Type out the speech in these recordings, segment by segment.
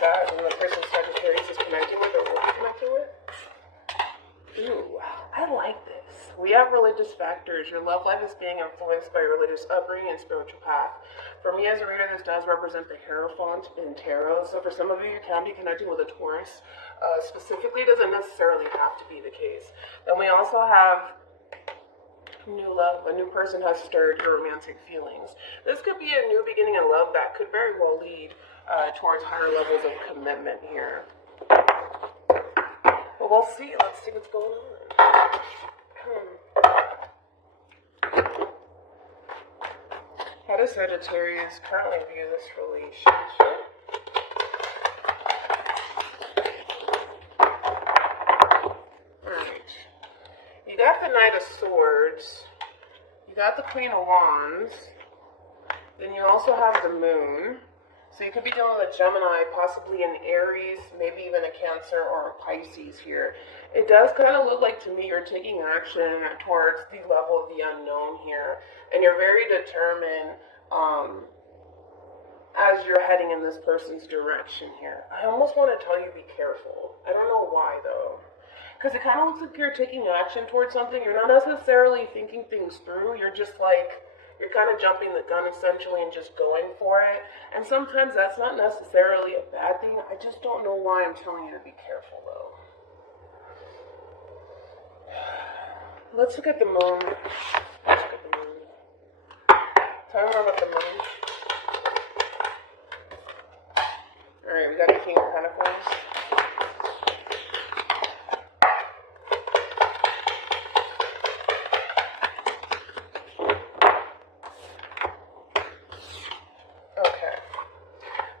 Sag and the person Sagittarius is connecting with or will be connecting with? Ooh, I like this. We have religious factors. Your love life is being influenced by your religious upbringing and spiritual path. For me as a reader, this does represent the Hierophant in Tarot. So for some of you, you can be connecting with a Taurus. Specifically, it doesn't necessarily have to be the case. Then we also have new love. A new person has stirred your romantic feelings. This could be a new beginning in love that could very well lead towards higher levels of commitment here. But we'll see. Let's see what's going on. How does Sagittarius currently view this relationship? Alright. You got the Knight of Swords. You got the Queen of Wands. Then you also have the Moon. So you could be dealing with a Gemini, possibly an Aries, maybe even a Cancer or a Pisces here. It does kind of look like to me you're taking action towards the level of the unknown here. And you're very determined as you're heading in this person's direction here. I almost want to tell you be careful. I don't know why though. Because it kind of looks like you're taking action towards something. You're not necessarily thinking things through. You're just like, you're kind of jumping the gun essentially and just going for it. And sometimes that's not necessarily a bad thing. I just don't know why I'm telling you to be careful though. Let's look at the Moon. Let's look at the Moon. Tell me more about the Moon. Alright, we got the King of Pentacles.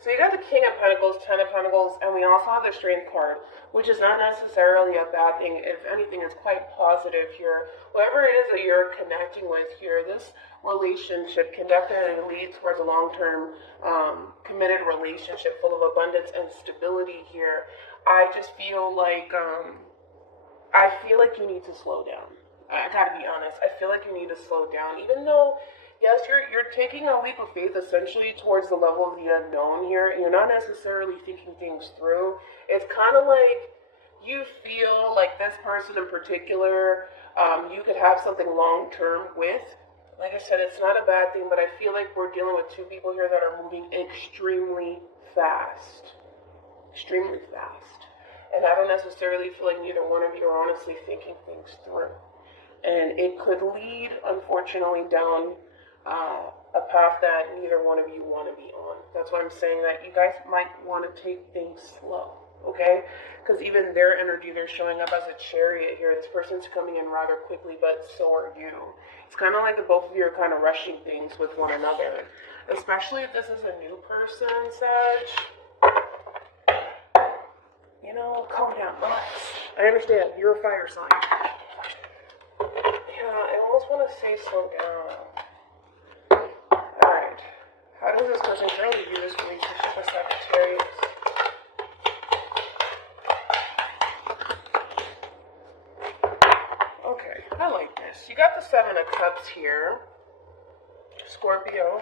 So you got the King of Pentacles, Ten of Pentacles, and we also have the Strength card, which is not necessarily a bad thing. If anything, it's quite positive here. Whatever it is that you're connecting with here, this relationship can definitely lead towards a long-term committed relationship full of abundance and stability here. I just feel like you need to slow down. I gotta be honest. I feel like you need to slow down, even though yes, you're taking a leap of faith essentially towards the level of the unknown here. You're not necessarily thinking things through. It's kind of like you feel like this person in particular, you could have something long-term with. Like I said, it's not a bad thing, but I feel like we're dealing with two people here that are moving extremely fast. Extremely fast. And I don't necessarily feel like neither one of you are honestly thinking things through. And it could lead, unfortunately, down a path that neither one of you want to be on. That's why I'm saying that you guys might want to take things slow, okay? Because even their energy, they're showing up as a Chariot here. This person's coming in rather quickly, but so are you. It's kind of like the both of you are kind of rushing things with one another. Especially if this is a new person, Sag. You know, calm down, relax. I understand, you're a fire sign. Yeah, I almost want to say slow down. How does this person currently view this relationship with Sagittarius? Okay, I like this. You got the Seven of Cups here, Scorpio.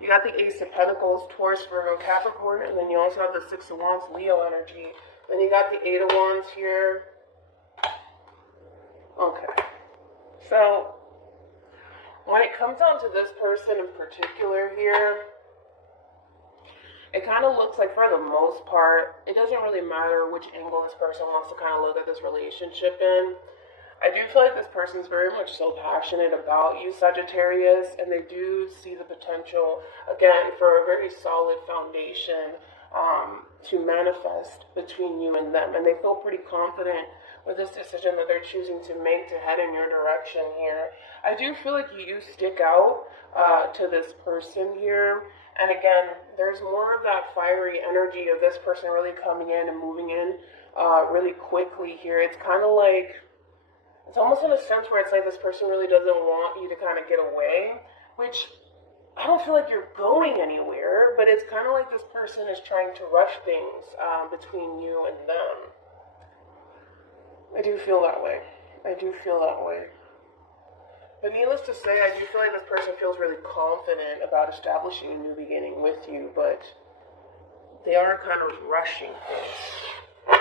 You got the Ace of Pentacles, Taurus, Virgo, Capricorn, and then you also have the Six of Wands, Leo energy. Then you got the Eight of Wands here. Okay. So, when it comes down to this person in particular here, it kind of looks like for the most part, it doesn't really matter which angle this person wants to kind of look at this relationship in. I do feel like this person is very much so passionate about you, Sagittarius, and they do see the potential, again, for a very solid foundation to manifest between you and them. And they feel pretty confident with this decision that they're choosing to make to head in your direction here. I do feel like you stick out to this person here. And again, there's more of that fiery energy of this person really coming in and moving in really quickly here. It's kind of like, it's almost in a sense where it's like this person really doesn't want you to kind of get away, which I don't feel like you're going anywhere, but it's kind of like this person is trying to rush things between you and them. I do feel that way. I do feel that way. But needless to say, I do feel like this person feels really confident about establishing a new beginning with you, but They are kind of rushing things.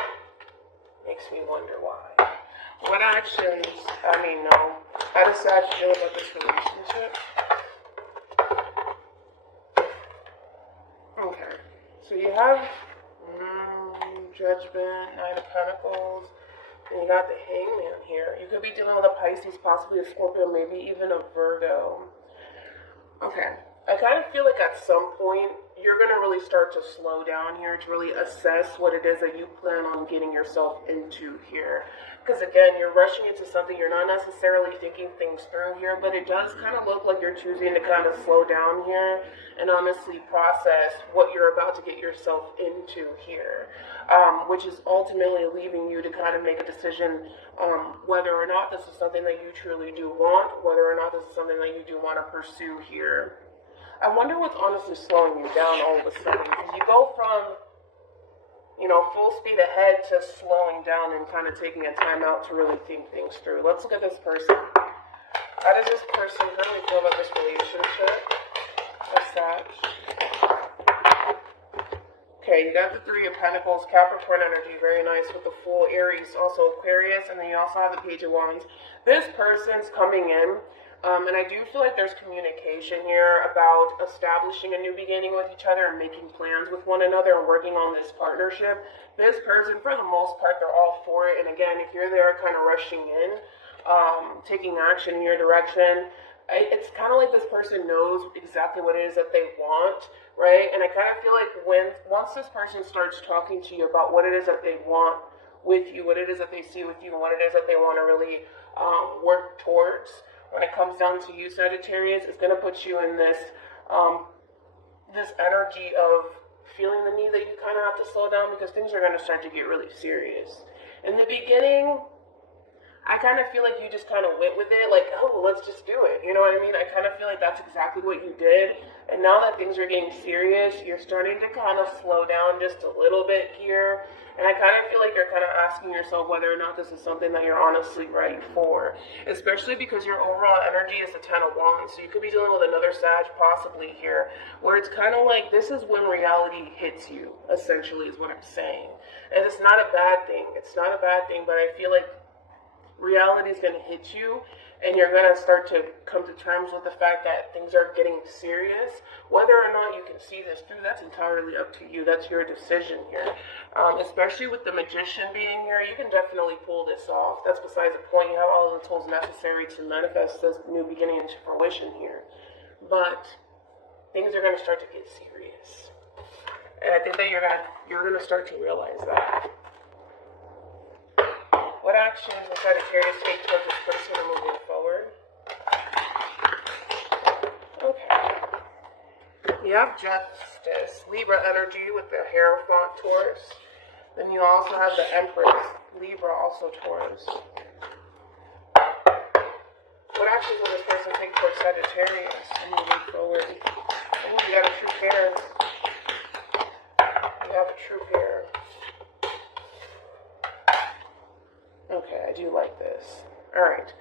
Makes me wonder why. What actions, no. How does Sag feel about this relationship? Okay. So you have Judgment, Nine of Pentacles, and you got the Hangman here. You could be dealing with a Pisces, possibly a Scorpio, maybe even a Virgo. Okay. I kind of feel like at some point, you're going to really start to slow down here to really assess what it is that you plan on getting yourself into here. Because again, you're rushing into something, you're not necessarily thinking things through here, but it does kind of look like you're choosing to kind of slow down here and honestly process what you're about to get yourself into here, which is ultimately leaving you to kind of make a decision whether or not this is something that you truly do want, whether or not this is something that you do want to pursue here. I wonder what's honestly slowing you down all of a sudden, because you go from, full speed ahead to slowing down and kind of taking a time out to really think things through. Let's look at this person. How do we feel about this relationship? What's that? Okay, you got the Three of Pentacles, Capricorn energy, very nice, with the full Aries, also Aquarius, and then you also have the Page of Wands. This person's coming in. And I do feel like there's communication here about establishing a new beginning with each other and making plans with one another and working on this partnership. This person, for the most part, they're all for it. And again, if you're there kind of rushing in, taking action in your direction, it's kind of like this person knows exactly what it is that they want, right? And I kind of feel like once this person starts talking to you about what it is that they want with you, what it is that they see with you, and what it is that they want to really work towards, when it comes down to you, Sagittarius, it's going to put you in this this energy of feeling the need that you kind of have to slow down, because things are going to start to get really serious. In the beginning, I kind of feel like you just kind of went with it, like, oh, well, let's just do it. You know what I mean? I kind of feel like that's exactly what you did. And now that things are getting serious, you're starting to kind of slow down just a little bit here. And I kind of feel like you're kind of asking yourself whether or not this is something that you're honestly ready for. Especially because your overall energy is the Ten of Wands. So you could be dealing with another Sag possibly here, where it's kind of like this is when reality hits you, essentially, is what I'm saying. And it's not a bad thing. It's not a bad thing, but I feel like reality is going to hit you, and you're going to start to come to terms with the fact that things are getting serious. Whether or not you can see this through, that's entirely up to you. That's your decision here. Especially with the Magician being here, you can definitely pull this off. That's besides the point. You have all of the tools necessary to manifest this new beginning into fruition here. But things are going to start to get serious. And I think that you're going to start to realize that. What actions will Sagittarius take towards this person moving forward? Okay. You have Justice, Libra energy with the Hierophant, Taurus. Then you also have the Empress, Libra, also Taurus. What actions will this person take towards Sagittarius moving forward? Oh, you got a true pair. You have a true pair. Okay, I do like this. Alright.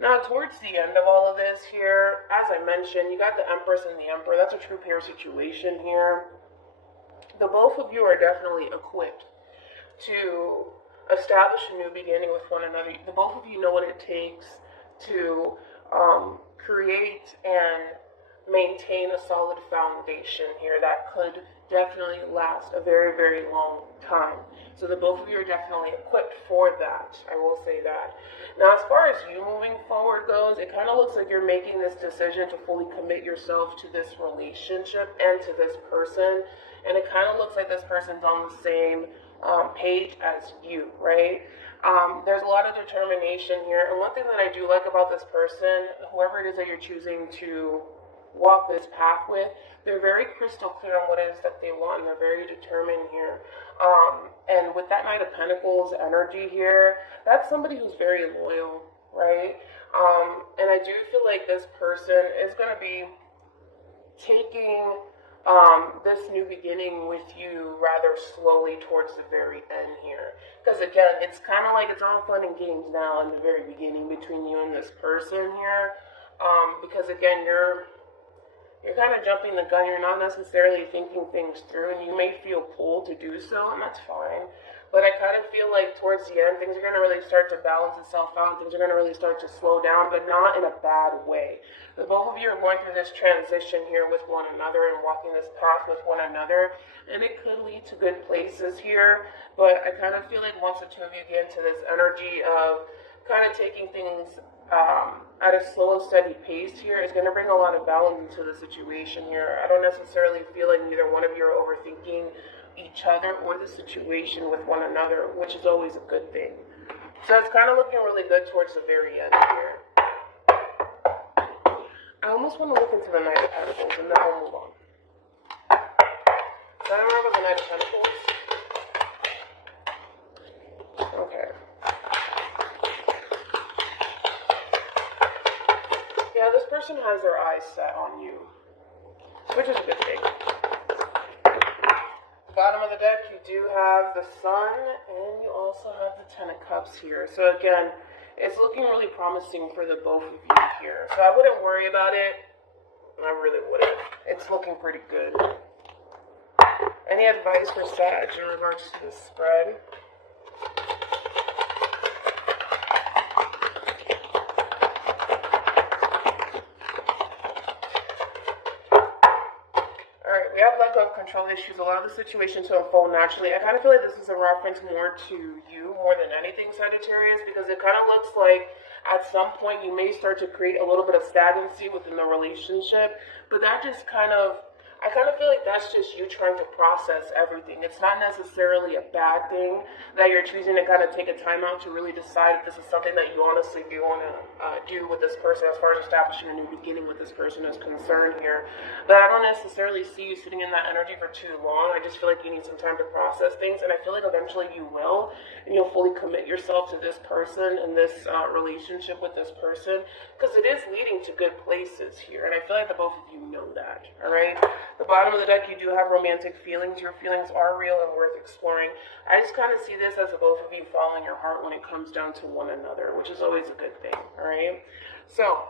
Now, towards the end of all of this here, as I mentioned, you got the Empress and the Emperor. That's a true pair situation here. The both of you are definitely equipped to establish a new beginning with one another. The both of you know what it takes to create and maintain a solid foundation here that could definitely last a very, very long time. So the both of you are definitely equipped for that. I will say that. Now, as far as you moving forward goes, it kind of looks like you're making this decision to fully commit yourself to this relationship and to this person. And it kind of looks like this person's on the same page as you, right? There's a lot of determination here. And one thing that I do like about this person, whoever it is that you're choosing to walk this path with, they're very crystal clear on what it is that they want, and they're very determined here. And with that Knight of Pentacles energy here, that's somebody who's very loyal, right? And I do feel like this person is going to be taking this new beginning with you rather slowly towards the very end here. Because again, it's kind of like it's all fun and games now in the very beginning between you and this person here. Because again, you're You're kind of jumping the gun. You're not necessarily thinking things through, and you may feel pulled to do so, and that's fine. But I kind of feel like towards the end, things are going to really start to balance itself out. Things are going to really start to slow down, but not in a bad way. The both of you are going through this transition here with one another and walking this path with one another, and it could lead to good places here. But I kind of feel like once the two of you get into this energy of kind of taking things at a slow and steady pace here, is going to bring a lot of balance into the situation here. I don't necessarily feel like neither one of you are overthinking each other or the situation with one another, which is always a good thing. So it's kind of looking really good towards the very end here. I almost want to look into the Knight of Pentacles, and then we'll move on. So I remember the Knight of Pentacles. Okay. Yeah, this person has their eyes set on you, which is a good thing. Bottom of the deck, you do have the Sun, and you also have the Ten of Cups here. So again, it's looking really promising for the both of you here. So I wouldn't worry about it. I really wouldn't. It's looking pretty good. Any advice for Sag in regards to this spread? We have let go of control issues. A lot of the situations to unfold naturally. I kind of feel like this is a reference more to you more than anything, Sagittarius, because it kind of looks like at some point you may start to create a little bit of stagnancy within the relationship, but that just kind of, I kind of feel like that's just you trying to process everything. It's not necessarily a bad thing that you're choosing to kind of take a time out to really decide if this is something that you honestly do want to do with this person as far as establishing a new beginning with this person is concerned here. But I don't necessarily see you sitting in that energy for too long. I just feel like you need some time to process things, and I feel like eventually you will, and you'll fully commit yourself to this person and this relationship with this person, because it is leading to good places here, and I feel like the both of you know that, all right? The bottom of the deck, you do have romantic feelings. Your feelings are real and worth exploring. I just kind of see this as the both of you following your heart when it comes down to one another, which is always a good thing, all right? So